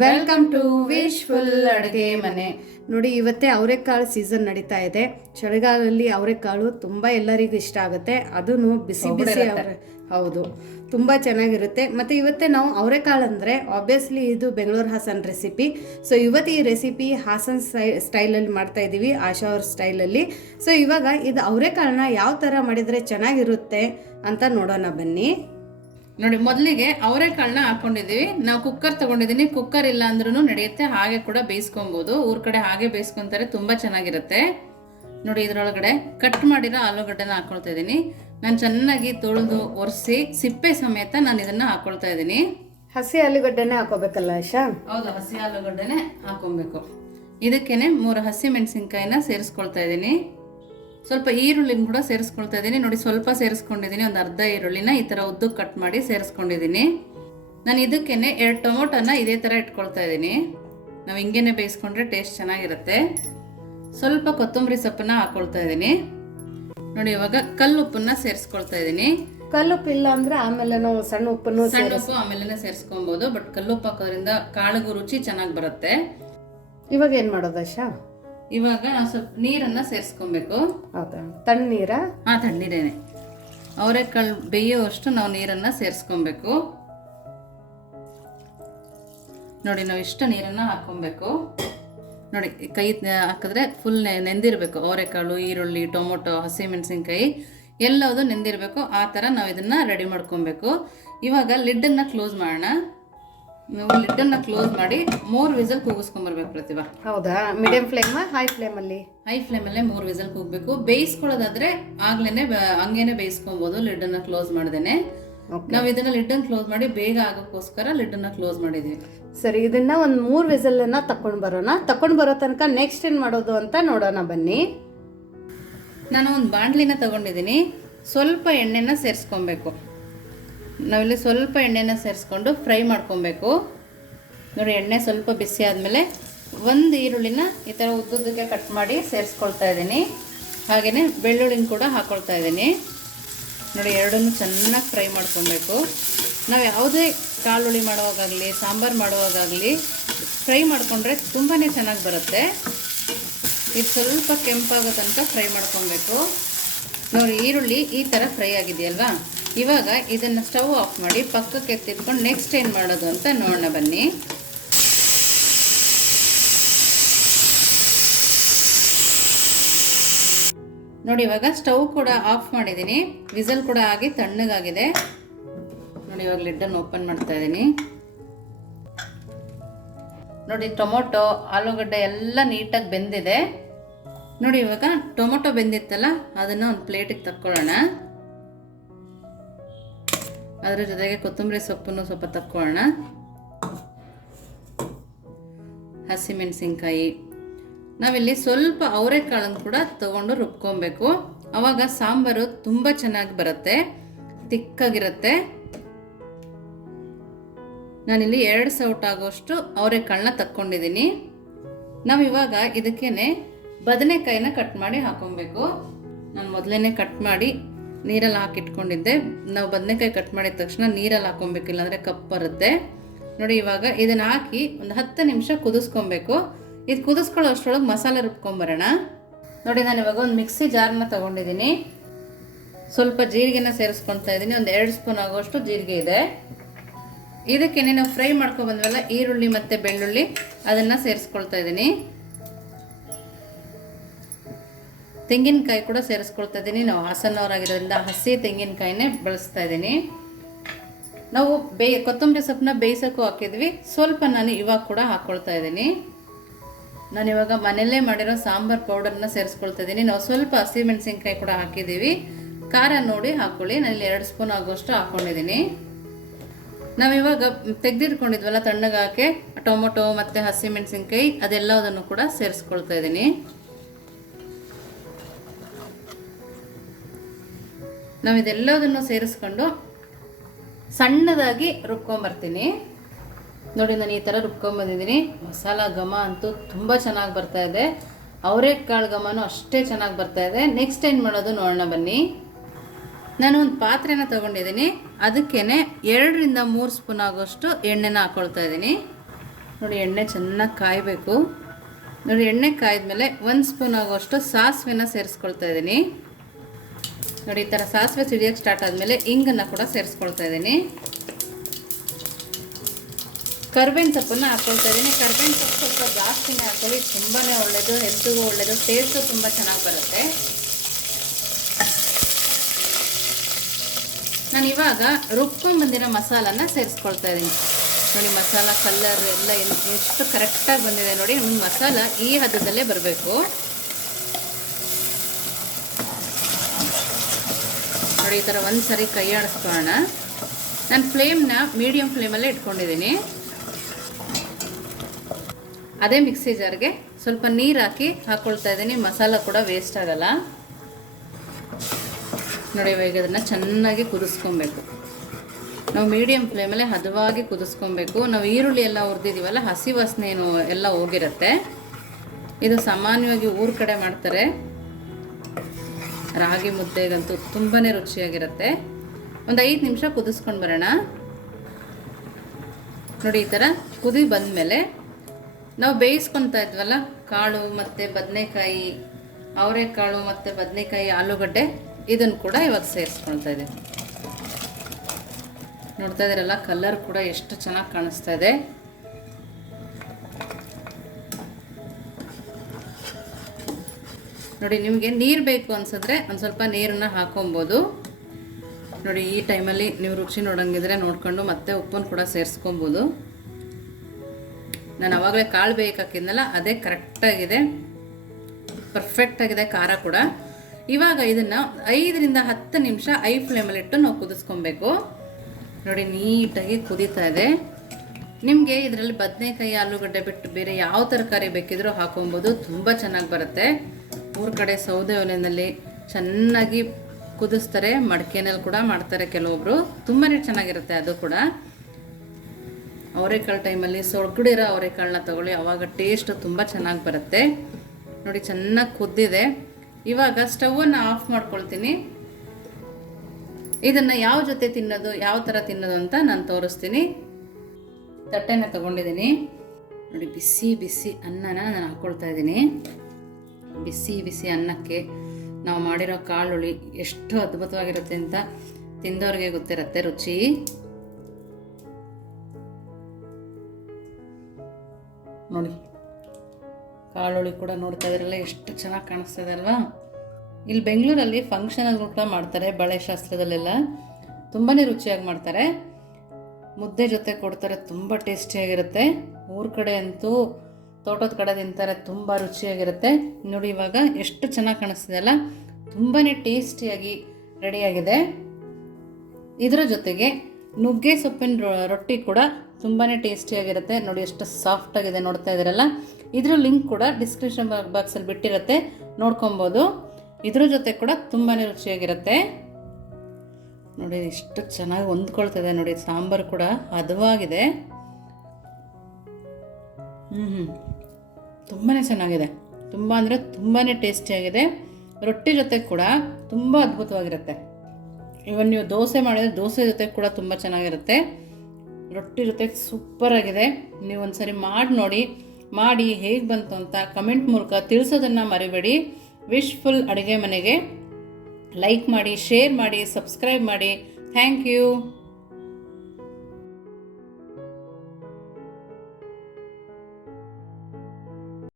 Welcome to wishful ಅಡುಗೆ ಮನೆ. ನೋಡಿ ಇವತ್ತೇ ಅವರೆಕಾಳು ಸೀಸನ್ ನಡೀತಾ ಇದೆ. ಚಳಿಗಾಲದಲ್ಲಿ ಅವರೆಕಾಳು ತುಂಬ ಎಲ್ಲರಿಗೂ ಇಷ್ಟ ಆಗುತ್ತೆ. ಅದೂ ಬಿಸಿ ಬಿಸಿ ಹೌದು. ತುಂಬ ಚೆನ್ನಾಗಿರುತ್ತೆ. ಮತ್ತು ಇವತ್ತೇ ನಾವು ಅವರೆಕಾಳು ಅಂದರೆ ಆಬ್ವಿಯಸ್ಲಿ ಇದು ಬೆಂಗಳೂರು ಹಾಸನ್ ರೆಸಿಪಿ ಸೊ ಇವತ್ತು ಈ ರೆಸಿಪಿ ಹಾಸನ್ ಸ್ಟೈ ಸ್ಟೈಲಲ್ಲಿ ಮಾಡ್ತಾ ಇದ್ದೀವಿ ಆಶಾ ಅವ್ರ ಸ್ಟೈಲಲ್ಲಿ ಸೊ ಇವಾಗ ಇದು ಅವರೆಕಾಳನ್ನ ಯಾವ ಥರ ಮಾಡಿದರೆ ಚೆನ್ನಾಗಿರುತ್ತೆ ಅಂತ ನೋಡೋಣ ಬನ್ನಿ. ನೋಡಿ ಮೊದಲಿಗೆ ಅವರೆಕಾಳನ್ನ ಹಾಕೊಂಡಿದ್ದೀವಿ. ನಾವು ಕುಕ್ಕರ್ ತೊಗೊಂಡಿದ್ದೀನಿ ಕುಕ್ಕರ್ ಇಲ್ಲ ಅಂದ್ರೂ ನಡೆಯುತ್ತೆ. ಹಾಗೆ ಕೂಡ ಬೇಯಿಸ್ಕೊಬೋದು. ಊರ ಕಡೆ ಹಾಗೆ ಬೇಯಿಸ್ಕೊತಾರೆ. ತುಂಬ ಚೆನ್ನಾಗಿರುತ್ತೆ. ನೋಡಿ ಇದರೊಳಗಡೆ ಕಟ್ ಮಾಡಿರೋ ಆಲೂಗಡ್ಡೆನ ಹಾಕೊಳ್ತಾ ಇದ್ದೀನಿ. ನಾನು ಚೆನ್ನಾಗಿ ತೊಳೆದು ಒರೆಸಿ ಸಿಪ್ಪೆ ಸಮೇತ ನಾನು ಇದನ್ನ ಹಾಕೊಳ್ತಾ ಇದ್ದೀನಿ. ಹಸಿ ಆಲೂಗಡ್ಡೆನೇ ಹಾಕೋಬೇಕಲ್ಲ ಆಶಾ? ಹೌದು ಹಸಿ ಆಲೂಗಡ್ಡೆನೆ ಹಾಕೊಬೇಕು. ಇದಕ್ಕೇನೆ ಮೂರು ಹಸಿ ಮೆಣಸಿನ್ಕಾಯಿನ ಸೇರಿಸ್ಕೊಳ್ತಾ ಇದ್ದೀನಿ. ಸ್ವಲ್ಪ ಈರುಳ್ಳಿನ ಕೂಡ ಸೇರಿಸ್ಕೊಳ್ತಾ ಇದ್ದೀನಿ. ನೋಡಿ ಸ್ವಲ್ಪ ಸೇರಿಸ್ಕೊಂಡಿದ್ದೀನಿ. ಒಂದು ಅರ್ಧ ಈರುಳ್ಳಿನ ಈ ಥರ ಉದ್ದು ಕಟ್ ಮಾಡಿ ಸೇರಿಸ್ಕೊಂಡಿದ್ದೀನಿ. ನಾನು ಇದಕ್ಕೇನೆ ಎರಡು ಟೊಮೊಟೊನ ಇದೇ ಥರ ಇಟ್ಕೊಳ್ತಾ ಇದ್ದೀನಿ. ನಾವು ಹಿಂಗೇನೆ ಬೇಯಿಸ್ಕೊಂಡ್ರೆ ಟೇಸ್ಟ್ ಚೆನ್ನಾಗಿರುತ್ತೆ. ಸ್ವಲ್ಪ ಕೊತ್ತಂಬರಿ ಸೊಪ್ಪನ್ನ ಹಾಕೊಳ್ತಾ ಇದ್ದೀನಿ. ನೋಡಿ ಇವಾಗ ಕಲ್ಲುಪ್ಪನ್ನ ಸೇರಿಸ್ಕೊಳ್ತಾ ಇದ್ದೀನಿ. ಕಲ್ಲುಪ್ಪು ಇಲ್ಲ ಅಂದ್ರೆ ಆಮೇಲೆ ನಾವು ಸಣ್ಣ ಉಪ್ಪನ್ನು ಸಣ್ಣ ಉಪ್ಪು ಆಮೇಲೆ ಸೇರಿಸ್ಕೊಬೋದು ಬಟ್ ಕಲ್ಲುಪ್ಪು ಹಾಕೋದ್ರಿಂದ ಕಾಳಿಗೂ ರುಚಿ ಚೆನ್ನಾಗಿ ಬರುತ್ತೆ. ಇವಾಗ ಏನು ಮಾಡೋದು ಆಶಾ ಇವಾಗ ನಾವು ಸ್ವಲ್ಪ ನೀರನ್ನ ಸೇರಿಸ್ಕೊಬೇಕು. ಹೌದಾ? ತಣ್ಣೀರ? ಹಾ ತಣ್ಣೀರೇನೆ. ಅವರೆಕಾಳು ಬೇಯೋವಷ್ಟು ನಾವು ನೀರನ್ನ ಸೇರಿಸ್ಕೊಬೇಕು. ನೋಡಿ ನಾವು ಇಷ್ಟು ನೀರನ್ನ ಹಾಕೊಬೇಕು. ನೋಡಿ ಕೈ ಹಾಕಿದ್ರೆ ಫುಲ್ ನೆಂದಿರಬೇಕು. ಅವರೆಕಾಳು ಈರುಳ್ಳಿ ಟೊಮೊಟೊ ಹಸಿಮೆಣಸಿನ್ಕಾಯಿ ಎಲ್ಲವುದು ನೆಂದಿರಬೇಕು. ಆ ಥರ ನಾವು ಇದನ್ನ ರೆಡಿ ಮಾಡ್ಕೊಬೇಕು. ಇವಾಗ ಲಿಡ್ಡನ್ನು ಕ್ಲೋಸ್ ಮಾಡೋಣ. ಲಿಡ್ಡನ್ನ ಕ್ಲೋಸ್ ಮಾಡಿ ಮೂರು ವಿಸಲ್ ಕೂಗಿಸ್ಕೊಂಬರ್ಬೇಕು ಪ್ರತಿಭಾ. ಹೌದಾ? ಮೀಡಿಯಂ ಫ್ಲೇಮ್ ಹೈ ಫ್ಲೇಮ್ ಅಲ್ಲಿ? ಹೈ ಫ್ಲೇಮಲ್ಲೇ ಮೂರು ವಿಸಲ್ ಕೂಗಬೇಕು. ಬೇಯಿಸ್ಕೊಳ್ಳೋದಾದ್ರೆ ಆಗ್ಲೇನೆ ಬ- ಹಂಗೇನೆ ಬೇಯಿಸ್ಕೊಬೋದು ಲಿಡ್ಡನ್ನ ಕ್ಲೋಸ್ ಮಾಡ್ದೇನೆ. ಓಕೆ ನಾವು ಇದನ್ನ ಲಿಡ್ಡನ್ನು ಕ್ಲೋಸ್ ಮಾಡಿ ಬೇಗ ಆಗೋಕ್ಕೋಸ್ಕರ ಲಿಡ್ಡನ್ನ ಕ್ಲೋಸ್ ಮಾಡಿದೀವಿ. ಸರಿ ಇದನ್ನ ಒಂದ್ ಮೂರ್ ವಿಸಲನ್ನು ತಕೊಂಡ್ ಬರೋಣ. ತಕೊಂಡ್ ಬರೋ ತನಕ ನೆಕ್ಸ್ಟ್ ಏನು ಮಾಡೋದು ಅಂತ ನೋಡೋಣ ಬನ್ನಿ. ನಾನು ಒಂದು ಬಾಣಲಿನ ತಗೊಂಡಿದ್ದೀನಿ ಸ್ವಲ್ಪ ಎಣ್ಣೆನ ಸೇರಿಸ್ಕೊಬೇಕು. ನಾವಿಲ್ಲಿ ಸ್ವಲ್ಪ ಎಣ್ಣೆನ ಸೇರಿಸ್ಕೊಂಡು ಫ್ರೈ ಮಾಡ್ಕೊಬೇಕು. ನೋಡಿ, ಎಣ್ಣೆ ಸ್ವಲ್ಪ ಬಿಸಿ ಆದಮೇಲೆ ಒಂದು ಈರುಳ್ಳಿನ ಈ ಥರ ಉದ್ದುದ್ದಕ್ಕೆ ಕಟ್ ಮಾಡಿ ಸೇರಿಸ್ಕೊಳ್ತಾ ಇದ್ದೀನಿ. ಹಾಗೆಯೇ ಬೆಳ್ಳುಳ್ಳಿನ ಕೂಡ ಹಾಕ್ಕೊಳ್ತಾ ಇದ್ದೀನಿ. ನೋಡಿ, ಎರಡನ್ನೂ ಚೆನ್ನಾಗಿ ಫ್ರೈ ಮಾಡ್ಕೊಬೇಕು. ನಾವು ಯಾವುದೇ ಕಾಳುಳಿ ಮಾಡುವಾಗಲಿ ಸಾಂಬಾರು ಮಾಡುವಾಗಲಿ ಫ್ರೈ ಮಾಡಿಕೊಂಡ್ರೆ ತುಂಬಾ ಚೆನ್ನಾಗಿ ಬರುತ್ತೆ. ಇದು ಸ್ವಲ್ಪ ಕೆಂಪಾಗೋ ತನಕ ಫ್ರೈ ಮಾಡ್ಕೊಬೇಕು. ನೋಡಿ, ಈರುಳ್ಳಿ ಈ ಥರ ಫ್ರೈ ಆಗಿದೆಯಲ್ವಾ? ಇವಾಗ ಇದನ್ನು ಸ್ಟವ್ ಆಫ್ ಮಾಡಿ ಪಕ್ಕಕ್ಕೆ ಎತ್ತಿಟ್ಕೊಂಡು ನೆಕ್ಸ್ಟ್ ಏನು ಮಾಡೋದು ಅಂತ ನೋಡೋಣ ಬನ್ನಿ. ನೋಡಿ, ಇವಾಗ ಸ್ಟವ್ ಕೂಡ ಆಫ್ ಮಾಡಿದ್ದೀನಿ. ವಿಸಲ್ ಕೂಡ ಆಗಿ ತಣ್ಣಗಾಗಿದೆ. ನೋಡಿ, ಇವಾಗ ಲಿಡ್ಡನ್ನು ಓಪನ್ ಮಾಡ್ತಾ ಇದ್ದೀನಿ. ನೋಡಿ, ಟೊಮೊಟೊ, ಆಲೂಗಡ್ಡೆ ಎಲ್ಲ ನೀಟಾಗಿ ಬೆಂದಿದೆ. ನೋಡಿ, ಇವಾಗ ಟೊಮೊಟೊ ಬೆಂದಿತ್ತಲ್ಲ, ಅದನ್ನು ಒಂದು ಪ್ಲೇಟಿಗೆ ತಕ್ಕೊಳ್ಳೋಣ. ಅದ್ರ ಜೊತೆಗೆ ಕೊತ್ತಂಬರಿ ಸೊಪ್ಪನ್ನು ಸ್ವಲ್ಪ ತಕ್ಕೊಳ್ಳೋಣ ಹಸಿಮೆಣಸಿನ್ಕಾಯಿ. ನಾವಿಲ್ಲಿ ಸ್ವಲ್ಪ ಅವರೆಕಾಳನ್ನು ಕೂಡ ತಗೊಂಡು ರುಬ್ಕೊಬೇಕು. ಅವಾಗ ಸಾಂಬಾರು ತುಂಬ ಚೆನ್ನಾಗಿ ಬರುತ್ತೆ, ತಿಕ್ಕಾಗಿರುತ್ತೆ. ನಾನಿಲ್ಲಿ ಎರಡು ಸೌಟ್ ಆಗೋಷ್ಟು ಅವರೆಕಾಳನ್ನ ತಕ್ಕೊಂಡಿದ್ದೀನಿ. ನಾವಿವಾಗ ಇದಕ್ಕೇನೆ ಬದನೆಕಾಯಿನ ಕಟ್ ಮಾಡಿ ಹಾಕೊಬೇಕು. ನಾನು ಮೊದಲೇ ಕಟ್ ಮಾಡಿ ನೀರಲ್ಲಿ ಹಾಕಿಟ್ಕೊಂಡಿದ್ದೆ ನಾವು ಬದನೆಕಾಯಿ ಕಟ್ ಮಾಡಿದ ತಕ್ಷಣ ನೀರಲ್ಲಿ ಹಾಕೊಬೇಕು ಇಲ್ಲಾಂದರೆ ಕಪ್ ಬರುತ್ತೆ. ನೋಡಿ ಇವಾಗ ಇದನ್ನ ಹಾಕಿ ಒಂದು ಹತ್ತು ನಿಮಿಷ ಕುದಿಸ್ಕೊಬೇಕು. ಇದು ಕುದಿಸ್ಕೊಳ್ಳೋ ಅಷ್ಟರೊಳಗೆ ಮಸಾಲೆ ರುಬ್ಕೊಂಬರೋಣ. ನೋಡಿ ನಾನು ಇವಾಗ ಒಂದು ಮಿಕ್ಸಿ ಜಾರ್ನ ತಗೊಂಡಿದ್ದೀನಿ ಸ್ವಲ್ಪ ಜೀರಿಗೆನ ಸೇರಿಸ್ಕೊಳ್ತಾ ಇದ್ದೀನಿ ಒಂದು ಎರಡು ಸ್ಪೂನ್ ಆಗೋಷ್ಟು ಜೀರಿಗೆ ಇದೆ. ಇದಕ್ಕೆ ನಾವು ಫ್ರೈ ಮಾಡ್ಕೊಬಂದ್ವಲ್ಲ ಈರುಳ್ಳಿ ಮತ್ತು ಬೆಳ್ಳುಳ್ಳಿ ಅದನ್ನು ಸೇರಿಸ್ಕೊಳ್ತಾ ಇದ್ದೀನಿ ತೆಂಗಿನಕಾಯಿ ಕೂಡ ಸೇರಿಸ್ಕೊಳ್ತಾ ಇದ್ದೀನಿ. ನಾವು ಹಾಸನವರಾಗಿರೋದ್ರಿಂದ ಹಸಿ ತೆಂಗಿನಕಾಯಿನೇ ಬಳಸ್ತಾ ಇದ್ದೀನಿ. ನಾವು ಬೇ, ಕೊತ್ತಂಬರಿ ಸೊಪ್ಪನ್ನ ಬೇಯಿಸೋಕ್ಕೂ ಹಾಕಿದ್ವಿ. ಸ್ವಲ್ಪ ನಾನು ಇವಾಗ ಕೂಡ ಹಾಕ್ಕೊಳ್ತಾ ಇದ್ದೀನಿ. ನಾನು ಇವಾಗ ಮನೆಯಲ್ಲೇ ಮಾಡಿರೋ ಸಾಂಬಾರ್ ಪೌಡರ್ನ ಸೇರಿಸ್ಕೊಳ್ತಾ ಇದ್ದೀನಿ. ನಾವು ಸ್ವಲ್ಪ ಹಸಿಮೆಣಸಿನ್ಕಾಯಿ ಕೂಡ ಹಾಕಿದ್ದೀವಿ. ಖಾರ ನೋಡಿ ಹಾಕ್ಕೊಳ್ಳಿ ಇಲ್ಲಿ ಎರಡು ಸ್ಪೂನ್ ಆಗೋಷ್ಟು ಹಾಕ್ಕೊಂಡಿದ್ದೀನಿ ನಾವಿವಾಗ ತೆಗೆದಿಟ್ಕೊಂಡಿದ್ವಲ್ಲ, ತಣ್ಣಗಾಕೆ, ಟೊಮೊಟೊ ಮತ್ತು ಹಸಿಮೆಣಸಿನ್ಕಾಯಿ ಅದೆಲ್ಲದನ್ನು ಕೂಡ ಸೇರಿಸ್ಕೊಳ್ತಾ ಇದ್ದೀನಿ. ನಾವು ಇದೆಲ್ಲದನ್ನು ಸೇರಿಸ್ಕೊಂಡು ಸಣ್ಣದಾಗಿ ರುಬ್ಕೊಂಬರ್ತೀನಿ. ನೋಡಿ, ನಾನು ಈ ಥರ ರುಬ್ಕೊಂಬಂದಿದ್ದೀನಿ. ಮಸಾಲ ಘಮ ಅಂತೂ ತುಂಬ ಚೆನ್ನಾಗಿ ಬರ್ತಾ ಇದೆ. ಅವರೆಕಾಳು ಘಮನೂ ಅಷ್ಟೇ ಚೆನ್ನಾಗಿ ಬರ್ತಾ ಇದೆ. ನೆಕ್ಸ್ಟ್ ಏನು ಮಾಡೋದು ನೋಡೋಣ ಬನ್ನಿ. ನಾನು ಒಂದು ಪಾತ್ರೆನ ತಗೊಂಡಿದ್ದೀನಿ. ಅದಕ್ಕೇನೆ ಎರಡರಿಂದ ಮೂರು ಸ್ಪೂನ್ ಆಗೋಷ್ಟು ಎಣ್ಣೆನ ಹಾಕ್ಕೊಳ್ತಾ ಇದ್ದೀನಿ. ನೋಡಿ, ಎಣ್ಣೆ ಚೆನ್ನಾಗಿ ಕಾಯಬೇಕು. ನೋಡಿ, ಎಣ್ಣೆ ಕಾಯ್ದ ಮೇಲೆ ಒಂದು ಸ್ಪೂನ್ ಆಗೋಷ್ಟು ಸಾಸಿವೆನ ಸೇರಿಸ್ಕೊಳ್ತಾ ಇದ್ದೀನಿ. ನೋಡಿ, ಈ ಥರ ಸಾಸಿವೆ ಸಿಡಿಯೋಕ್ಕೆ ಸ್ಟಾರ್ಟ್ ಆದಮೇಲೆ ಇಂಗನ್ನು ಕೂಡ ಸೇರಿಸ್ಕೊಳ್ತಾ ಇದ್ದೀನಿ. ಕರ್ಬೇವಿನ ಸೊಪ್ಪನ್ನು ಹಾಕ್ಕೊಳ್ತಾ ಇದ್ದೀನಿ. ಕರ್ಬೇವಿನ ಸೊಪ್ಪು ಸ್ವಲ್ಪ ಜಾಸ್ತಿನೇ ಹಾಕೊಳ್ಳಿ ತುಂಬಾ ಒಳ್ಳೆಯದು ಹೆಲ್ತಿಗೂ ಒಳ್ಳೆಯದು ಟೇಸ್ಟು ತುಂಬ ಚೆನ್ನಾಗಿ ಬರುತ್ತೆ. ನಾನು ಇವಾಗ ರುಬ್ಕೊಂಡ್ಬಂದಿರೋ ಮಸಾಲನ ಸೇರಿಸ್ಕೊಳ್ತಾ ಇದ್ದೀನಿ. ನೋಡಿ, ಮಸಾಲ ಕಲ್ಲರ್ ಎಲ್ಲ ಎಷ್ಟು ಕರೆಕ್ಟಾಗಿ ಬಂದಿದೆ ನೋಡಿ. ಮಸಾಲ ಈ ಹದದಲ್ಲೇ ಬರಬೇಕು. ನೋಡಿ ಈ ಥರ ಒಂದು ಸರಿ ಕೈ ಆಡಿಸ್ಕೊಳ್ಳೋಣ. ನಾನು ಫ್ಲೇಮ್ನ ಮೀಡಿಯಮ್ ಫ್ಲೇಮಲ್ಲೇ ಇಟ್ಕೊಂಡಿದ್ದೀನಿ. ಅದೇ ಮಿಕ್ಸಿ ಜಾರ್ಗೆ ಸ್ವಲ್ಪ ನೀರು ಹಾಕಿ ಹಾಕ್ಕೊಳ್ತಾ ಇದ್ದೀನಿ. ಮಸಾಲ ಕೂಡ ವೇಸ್ಟ್ ಆಗಲ್ಲ. ನೋಡಿ, ಇವಾಗ ಅದನ್ನು ಚೆನ್ನಾಗಿ ಕುದಿಸ್ಕೊಬೇಕು. ನಾವು ಮೀಡಿಯಮ್ ಫ್ಲೇಮಲ್ಲೇ ಹದವಾಗಿ ಕುದಿಸ್ಕೊಬೇಕು. ನಾವು ಈರುಳ್ಳಿ ಎಲ್ಲ ಹುರಿದಿದ್ದೀವಲ್ಲ ಹಸಿ ವಾಸನೆ ಏನು ಎಲ್ಲ ಹೋಗಿರುತ್ತೆ. ಇದು ಸಾಮಾನ್ಯವಾಗಿ ಊರ ಕಡೆ ಮಾಡ್ತಾರೆ. ರಾಗಿ ಮುದ್ದೆಗಂತೂ ತುಂಬಾ ರುಚಿಯಾಗಿರುತ್ತೆ. ಒಂದು ಐದು ನಿಮಿಷ ಕುದಿಸ್ಕೊಂಡು ಬರೋಣ. ನೋಡಿ, ಈ ಥರ ಕುದಿ ಬಂದಮೇಲೆ ನಾವು ಬೇಯಿಸ್ಕೊತಾ ಇದ್ವಲ್ಲ, ಕಾಳು ಮತ್ತು ಬದನೆಕಾಯಿ, ಅವರೆಕಾಳು ಮತ್ತು ಬದನೆಕಾಯಿ, ಆಲೂಗಡ್ಡೆ ಇದನ್ನು ಕೂಡ ಇವಾಗ ಸೇರಿಸ್ಕೊಳ್ತಾ ಇದ್ದೀವಿ ನೋಡ್ತಾ ಇದ್ದೀರಲ್ಲ ಕಲರ್ ಕೂಡ ಎಷ್ಟು ಚೆನ್ನಾಗಿ ಕಾಣಿಸ್ತಾ ಇದೆ. ನೋಡಿ, ನಿಮಗೆ ನೀರು ಬೇಕು ಅನ್ಸಿದ್ರೆ ಒಂದು ಸ್ವಲ್ಪ ನೀರನ್ನ ಹಾಕೊಬೋದು. ನೋಡಿ, ಈ ಟೈಮಲ್ಲಿ ನೀವು ರುಚಿ ನೋಡಂಗಿದ್ರೆ ನೋಡ್ಕೊಂಡು ಮತ್ತೆ ಉಪ್ಪನ್ನು ಕೂಡ ಸೇರಿಸ್ಕೊಬೋದು. ನಾನು ಅವಾಗಲೇ ಕಾಳು ಬೇಕಾಕಿದ್ನಲ್ಲ ಅದೇ ಕರೆಕ್ಟಾಗಿದೆ ಪರ್ಫೆಕ್ಟ್ ಆಗಿದೆ ಖಾರ ಕೂಡ. ಇವಾಗ ಇದನ್ನು ಐದರಿಂದ ಹತ್ತು ನಿಮಿಷ ಐ ಫ್ಲೇಮಲ್ಲಿಟ್ಟು ನಾವು ಕುದಿಸ್ಕೊಬೇಕು. ನೋಡಿ, ನೀಟಾಗಿ ಕುದೀತಾ ಇದೆ. ನಿಮಗೆ ಇದರಲ್ಲಿ ಬದನೆಕಾಯಿ, ಆಲೂಗಡ್ಡೆ ಬಿಟ್ಟು ಬೇರೆ ಯಾವ ತರಕಾರಿ ಬೇಕಿದ್ರೂ ಹಾಕೊಬೋದು, ತುಂಬ ಚೆನ್ನಾಗಿ ಬರುತ್ತೆ. ಊರ ಕಡೆ ಸೌದೆ ಒಲೆಯಲ್ಲಿ ಚೆನ್ನಾಗಿ ಕುದಿಸ್ತಾರೆ, ಮಡಕೆನಲ್ಲಿ ಕೂಡ ಮಾಡ್ತಾರೆ ಕೆಲವೊಬ್ರು. ತುಂಬಾ ಚೆನ್ನಾಗಿರುತ್ತೆ ಅದು ಕೂಡ. ಅವರೆಕಾಳು ಟೈಮಲ್ಲಿ ಸೊಳ್ಗಡಿರೋ ಅವರೆಕಾಳನ್ನ ತಗೊಳ್ಳಿ, ಅವಾಗ ಟೇಸ್ಟ್ ತುಂಬ ಚೆನ್ನಾಗಿ ಬರುತ್ತೆ. ನೋಡಿ, ಚೆನ್ನಾಗಿ ಕುದ್ದಿದೆ. ಇವಾಗ ಸ್ಟವನ್ನು ಆಫ್ ಮಾಡ್ಕೊಳ್ತೀನಿ. ಇದನ್ನು ಯಾವ ಜೊತೆ ತಿನ್ನೋದು, ಯಾವ ಥರ ತಿನ್ನೋದು ಅಂತ ನಾನು ತೋರಿಸ್ತೀನಿ. ತಟ್ಟೆನ ತಗೊಂಡಿದ್ದೀನಿ. ನೋಡಿ, ಬಿಸಿ ಬಿಸಿ ಅನ್ನನ ನಾನು ಹಾಕ್ಕೊಳ್ತಾ ಇದ್ದೀನಿ. ಬಿಸಿ ಬಿಸಿ ಅನ್ನಕ್ಕೆ ನಾವು ಮಾಡಿರೋ ಕಾಳುಳಿ ಎಷ್ಟು ಅದ್ಭುತವಾಗಿರುತ್ತೆ ಅಂತ ತಿಂದವ್ರಿಗೆ ಗೊತ್ತಿರುತ್ತೆ, ರುಚಿ. ನೋಡಿ ಕಾಳುಳಿ ಕೂಡ ನೋಡ್ತಾ ಇದ್ರಲ್ಲ ಎಷ್ಟು ಚೆನ್ನಾಗಿ ಕಾಣಿಸ್ತಾ ಅಲ್ವಾ? ಇಲ್ಲಿ ಬೆಂಗಳೂರಲ್ಲಿ ಫಂಕ್ಷನ್ಗಳು ಕೂಡ ಮಾಡ್ತಾರೆ ಬಳೆ ಶಾಸ್ತ್ರದಲ್ಲೆಲ್ಲ. ತುಂಬಾ ರುಚಿಯಾಗಿ ಮಾಡ್ತಾರೆ. ಮುದ್ದೆ ಜೊತೆ ಕೊಡ್ತಾರೆ, ತುಂಬ ಟೇಸ್ಟಿಯಾಗಿರುತ್ತೆ ಊರ ಕಡೆ ಅಂತೂ ತೋಟದ ಕಡೆ ತಿಂತಾರೆ, ತುಂಬ ರುಚಿಯಾಗಿರುತ್ತೆ. ನೋಡಿ ಇವಾಗ ಎಷ್ಟು ಚೆನ್ನಾಗಿ ಕಾಣಿಸ್ತಿದೆ ಅಲ್ಲ? ತುಂಬಾ ಟೇಸ್ಟಿಯಾಗಿ ರೆಡಿಯಾಗಿದೆ. ಇದರ ಜೊತೆಗೆ ನುಗ್ಗೆ ಸೊಪ್ಪಿನ ರೊಟ್ಟಿ ಕೂಡ ತುಂಬಾ ಟೇಸ್ಟಿಯಾಗಿರುತ್ತೆ. ನೋಡಿ ಎಷ್ಟು ಸಾಫ್ಟಾಗಿದೆ ನೋಡ್ತಾ ಇದ್ದೀರಲ್ಲ? ಇದರ ಲಿಂಕ್ ಕೂಡ ಡಿಸ್ಕ್ರಿಪ್ಷನ್ ಬಾಕ್ಸಲ್ಲಿ ಬಿಟ್ಟಿರುತ್ತೆ. ನೋಡ್ಕೊಬೋದು. ಇದ್ರ ಜೊತೆ ಕೂಡ ತುಂಬಾ ರುಚಿಯಾಗಿರುತ್ತೆ. ನೋಡಿ ಎಷ್ಟು ಚೆನ್ನಾಗಿ ಹೊಂದ್ಕೊಳ್ತಿದೆ ನೋಡಿ, ಸಾಂಬಾರು ಕೂಡ ಹದವಾಗಿದೆ. ಹ್ಞೂ ಹ್ಞೂ ತುಂಬಾ ಚೆನ್ನಾಗಿದೆ. ತುಂಬ ಅಂದರೆ ತುಂಬಾ ಟೇಸ್ಟಿಯಾಗಿದೆ ರೊಟ್ಟಿ ಜೊತೆ ಕೂಡ ತುಂಬ ಅದ್ಭುತವಾಗಿರುತ್ತೆ. ಇವನ್ ನೀವು ದೋಸೆ ಮಾಡಿದ್ರೆ ದೋಸೆ ಜೊತೆ ಕೂಡ ತುಂಬ ಚೆನ್ನಾಗಿರುತ್ತೆ. ರೊಟ್ಟಿ ಜೊತೆ ಸೂಪರ್ ಆಗಿದೆ. ನೀವು ಒಂದ್ಸರಿ ಮಾಡಿ ನೋಡಿ. ಮಾಡಿ ಹೇಗೆ ಬಂತು ಅಂತ ಕಮೆಂಟ್ ಮೂಲಕ ತಿಳಿಸೋದನ್ನು ಮರಿಬೇಡಿ. ವಿಶ್ಫುಲ್ ಅಡುಗೆ ಮನೆಗೆ ಲೈಕ್ ಮಾಡಿ ಶೇರ್ ಮಾಡಿ ಸಬ್ಸ್ಕ್ರೈಬ್ ಮಾಡಿ. Thank you